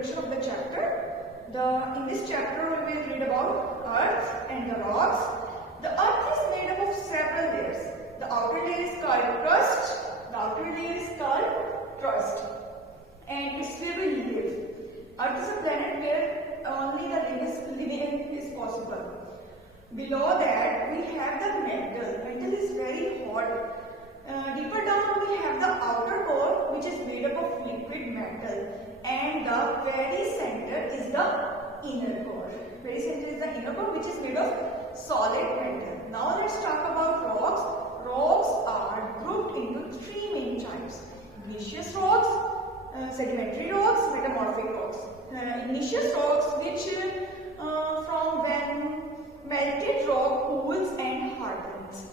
introduction of the chapter. In this chapter we will read about Earth and the rocks. The Earth is made up of several layers. The outer layer is called crust. The outer layer is called crust. And it's where we live. Earth is a planet where only the living is possible. Below that we have the mantle. Mantle is very hot. Deeper down we have the outer core, which is made up of liquid metal, and the very center is the inner core. Very center is the inner core, which is made of solid metal. Now let's talk about rocks. Rocks are grouped into three main types: igneous rocks, sedimentary rocks, metamorphic rocks. Igneous rocks, which from when melted rock cools and hardens.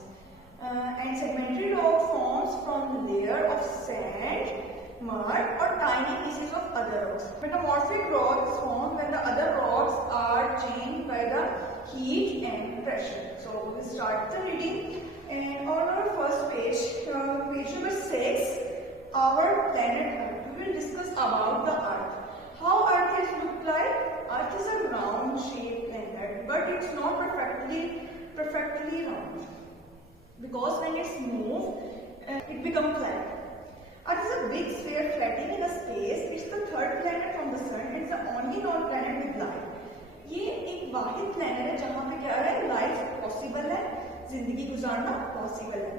And sedimentary rock forms from layer of sand, mud or tiny pieces of other rocks. Metamorphic rock is formed when the other rocks are changed by the heat and pressure. So we will start the reading, and on our first page, page number 6, our planet Earth. We will discuss about the Earth. How Earth is looked like? Earth is a round shaped planet, but it's not perfectly round. Because when it's moved, it becomes flat. Earth is a big sphere floating in the space. It's the third planet from the sun. It's the only known planet with life. ये एक वाहिद planet है जहाँ पे क्या है, life possible है, जिंदगी गुजारना possible है.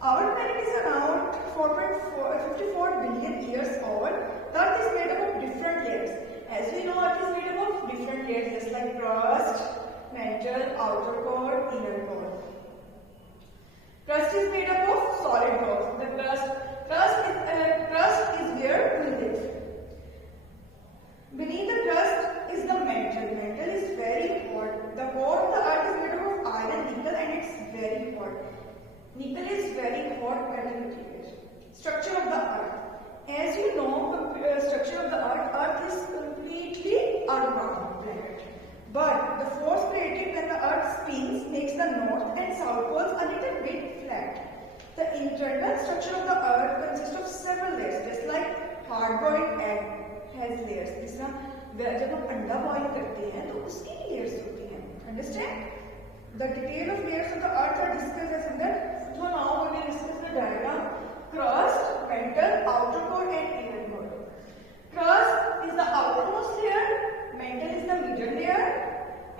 Our planet is around 4.54 billion years old. The Earth is made up of different layers. As we know, Earth is made up of different layers, just like crust, mantle, outer core, inner core. Crust is made up of solid rocks. The crust is where we live. Beneath the crust is the mantle. Mantle is very hot. The core of the Earth is made up of iron, nickel, and it's very hot. Nickel is very hot metal material. Structure of the Earth. As you know, the structure of the Earth is completely a round planet. But the force created when the Earth spins makes the north and south poles a little bit flat. The internal structure of the Earth consists of several layers, just like hard-boiled egg has layers. जिस तरह जब हम अंडा boil करते हैं तो उसकी layers होती हैं. Understand? The detail of layers of the Earth are discussed as under. So now we will discuss the diagram: crust, mantle, outer core, and inner core. Crust is the outermost layer. Mantle is the middle layer,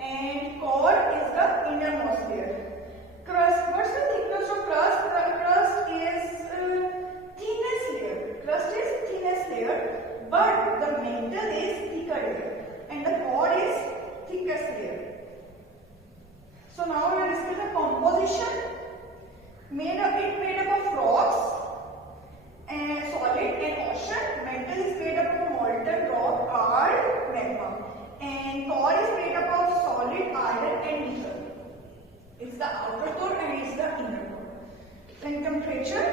and core is the innermost layer. Crust. What's the thickness of crust? The crust is thinnest layer. Crust is thinnest layer, but the mantle is thicker layer, and the core is thickest layer. So now we will discuss the composition. Made up of rocks and solid and ocean. Mantle is made up of molten rock called magma. And core is made up of solid iron and nickel. It's the outer core and it's the inner core. And temperature,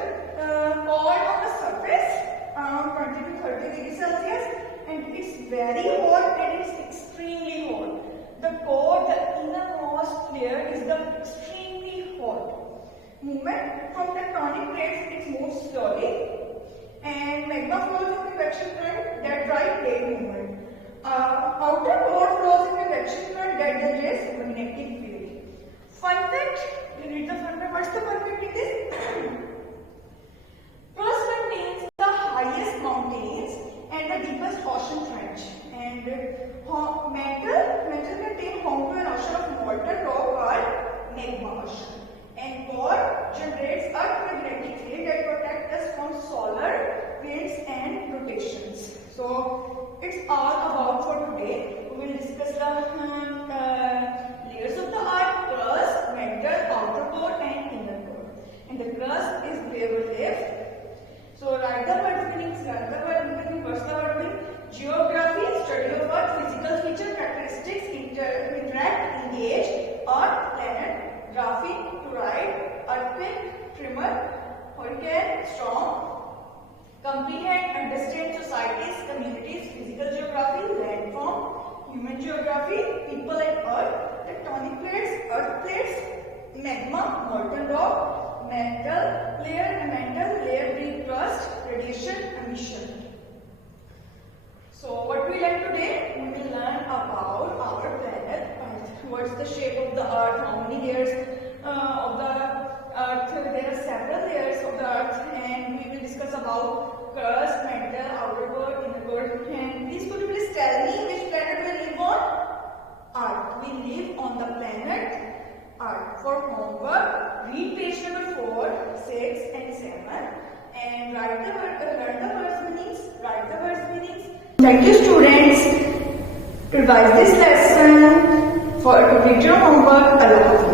core on the surface around 20 to 30 degrees Celsius, and it's very hot and it's extremely hot. The core, the innermost layer, is the extremely hot. Movement from tectonic plates, it moves slowly, and magma flows in convection current that drive plate movement. Outer core flows in convection current that generates magnetic field. Fun fact, you read the fun fact. What's the fun fact in this? Crust contains the highest mountains and the deepest ocean trench. And mantle contains home to an ocean of molten rock called magma ocean. And core generates a magnetic field that protects us from solar winds and rotations. So it's all about for today. We will discuss the layers of the Earth: crust, mantle, outer core, and inner core. And the crust is where we live. So write the word meanings. What's the word meaning? Geography, study of Earth, physical feature, characteristics, interact, engage, Earth, planet. Graphy, to write, earthquake, tremor, hurricane, storm. Comprehend, understand societies, communities, physical geography, landform, human geography, people and Earth, tectonic plates, earth plates, magma, molten rock, mantle layer, breathe crust, radiation, emission. So what we learned today? minute art. For homework, read page number 4, 6 and 7 and learn the words meanings. Thank you students. Revise this lesson for complete your homework. Allah Hafiz.